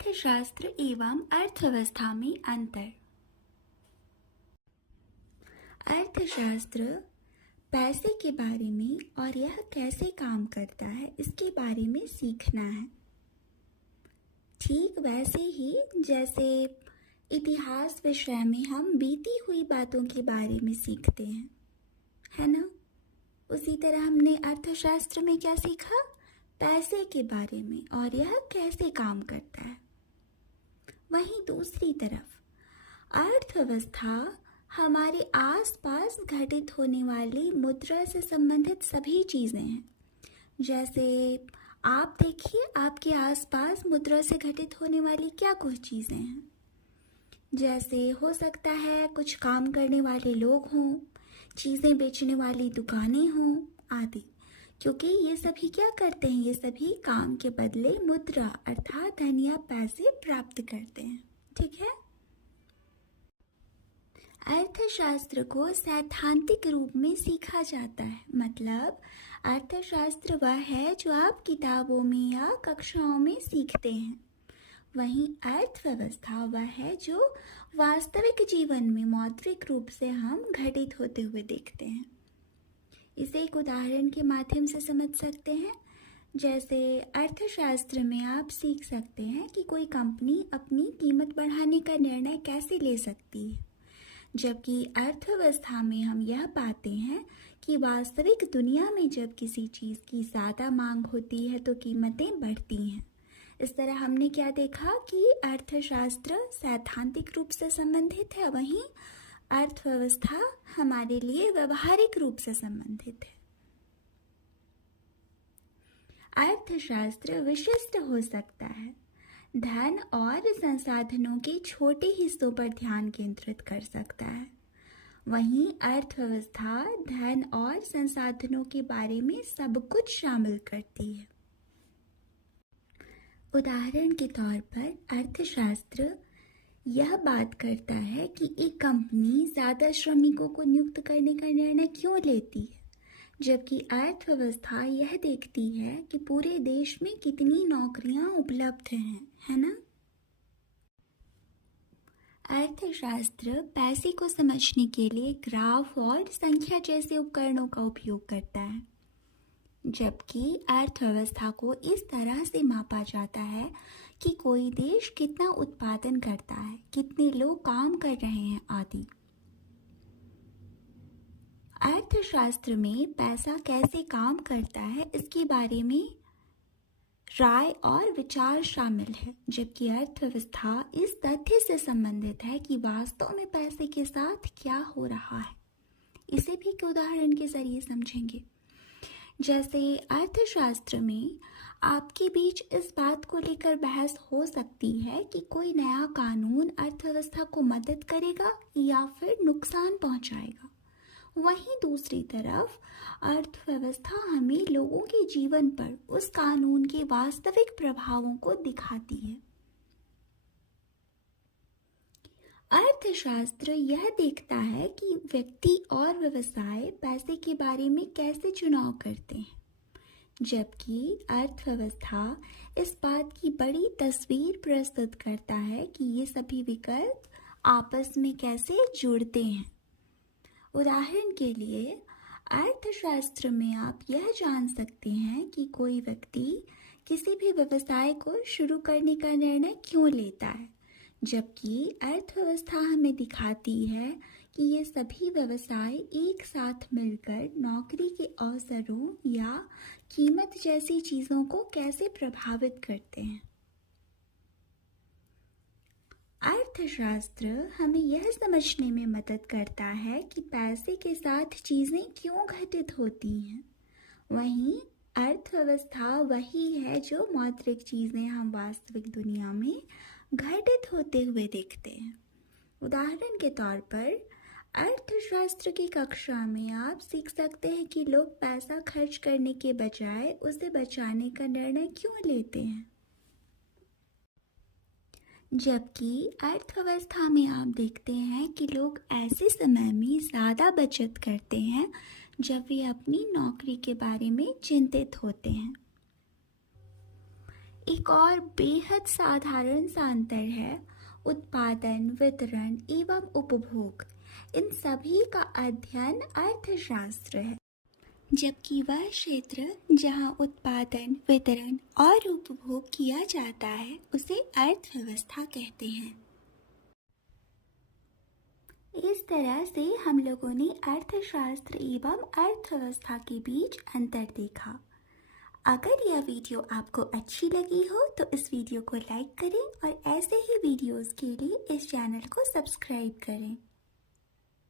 अर्थशास्त्र एवं अर्थव्यवस्था में अंतर। अर्थशास्त्र पैसे के बारे में और यह कैसे काम करता है इसके बारे में सीखना है। ठीक वैसे ही जैसे इतिहास विषय में हम बीती हुई बातों के बारे में सीखते हैं, है ना? उसी तरह हमने अर्थशास्त्र में क्या सीखा? पैसे के बारे में और यह कैसे काम करता है। वहीं दूसरी तरफ अर्थव्यवस्था हमारे आसपास घटित होने वाली मुद्रा से संबंधित सभी चीज़ें हैं। जैसे आप देखिए, आपके आसपास मुद्रा से घटित होने वाली क्या कुछ चीज़ें हैं। जैसे हो सकता है कुछ काम करने वाले लोग हों, चीज़ें बेचने वाली दुकानें हों आदि, क्योंकि ये सभी क्या करते हैं? ये सभी काम के बदले मुद्रा अर्थात धन या पैसे प्राप्त करते हैं। ठीक है। अर्थशास्त्र को सैद्धांतिक रूप में सीखा जाता है। मतलब अर्थशास्त्र वह है जो आप किताबों में या कक्षाओं में सीखते हैं। वहीं अर्थव्यवस्था वह है जो वास्तविक जीवन में मौद्रिक रूप से हम घटित होते हुए देखते हैं। इसे एक उदाहरण के माध्यम से समझ सकते हैं। जैसे अर्थशास्त्र में आप सीख सकते हैं कि कोई कंपनी अपनी कीमत बढ़ाने का निर्णय कैसे ले सकती है, जबकि अर्थव्यवस्था में हम यह पाते हैं कि वास्तविक दुनिया में जब किसी चीज़ की ज़्यादा मांग होती है तो कीमतें बढ़ती हैं। इस तरह हमने क्या देखा कि अर्थशास्त्र सैद्धांतिक रूप से संबंधित है, वहीं अर्थव्यवस्था हमारे लिए व्यवहारिक रूप से संबंधित है। अर्थशास्त्र विशिष्ट हो सकता है, धन और संसाधनों के छोटे हिस्सों पर ध्यान केंद्रित कर सकता है। वहीं अर्थव्यवस्था धन और संसाधनों के बारे में सब कुछ शामिल करती है। उदाहरण के तौर पर अर्थशास्त्र यह बात करता है कि एक कंपनी ज़्यादा श्रमिकों को नियुक्त करने का निर्णय क्यों लेती है, जबकि अर्थव्यवस्था यह देखती है कि पूरे देश में कितनी नौकरियां उपलब्ध हैं, है ना? अर्थशास्त्र पैसे को समझने के लिए ग्राफ और संख्या जैसे उपकरणों का उपयोग करता है, जबकि अर्थव्यवस्था को इस तरह से मापा जाता है कि कोई देश कितना उत्पादन करता है, कितने लोग काम कर रहे हैं आदि। अर्थशास्त्र में पैसा कैसे काम करता है इसके बारे में राय और विचार शामिल है, जबकि अर्थव्यवस्था इस तथ्य से संबंधित है कि वास्तव में पैसे के साथ क्या हो रहा है। इसे भी एक उदाहरण के जरिए समझेंगे। जैसे अर्थशास्त्र में आपके बीच इस बात को लेकर बहस हो सकती है कि कोई नया कानून अर्थव्यवस्था को मदद करेगा या फिर नुकसान पहुंचाएगा। वहीं दूसरी तरफ अर्थव्यवस्था हमें लोगों के जीवन पर उस कानून के वास्तविक प्रभावों को दिखाती है। अर्थशास्त्र यह देखता है कि व्यक्ति और व्यवसाय पैसे के बारे में कैसे चुनाव करते हैं, जबकि अर्थव्यवस्था इस बात की बड़ी तस्वीर प्रस्तुत करता है कि ये सभी विकल्प आपस में कैसे जुड़ते हैं। उदाहरण के लिए अर्थशास्त्र में आप यह जान सकते हैं कि कोई व्यक्ति किसी भी व्यवसाय को शुरू करने का निर्णय क्यों लेता है, जबकि अर्थव्यवस्था हमें दिखाती है कि ये सभी व्यवसाय एक साथ मिलकर नौकरी के अवसरों या कीमत जैसी चीज़ों को कैसे प्रभावित करते हैं। अर्थशास्त्र हमें यह समझने में मदद करता है कि पैसे के साथ चीज़ें क्यों घटित होती हैं। वहीं अर्थव्यवस्था वही है जो मौद्रिक चीज़ें हम वास्तविक दुनिया में घटित होते हुए देखते हैं। उदाहरण के तौर पर अर्थशास्त्र की कक्षा में आप सीख सकते हैं कि लोग पैसा खर्च करने के बजाय उसे बचाने का निर्णय क्यों लेते हैं, जबकि अर्थव्यवस्था में आप देखते हैं कि लोग ऐसे समय में ज़्यादा बचत करते हैं जब वे अपनी नौकरी के बारे में चिंतित होते हैं। एक एक और बेहद साधारण सा अंतर है उत्पादन, वितरण एवं उपभोग। इन सभी का अध्ययन अर्थशास्त्र है, जबकि वह क्षेत्र जहां उत्पादन, वितरण और उपभोग किया जाता है उसे अर्थव्यवस्था कहते हैं। इस तरह से हम लोगों ने अर्थशास्त्र एवं अर्थव्यवस्था के बीच अंतर देखा। अगर यह वीडियो आपको अच्छी लगी हो तो इस वीडियो को लाइक करें और ऐसे ही वीडियोस के लिए इस चैनल को सब्सक्राइब करें।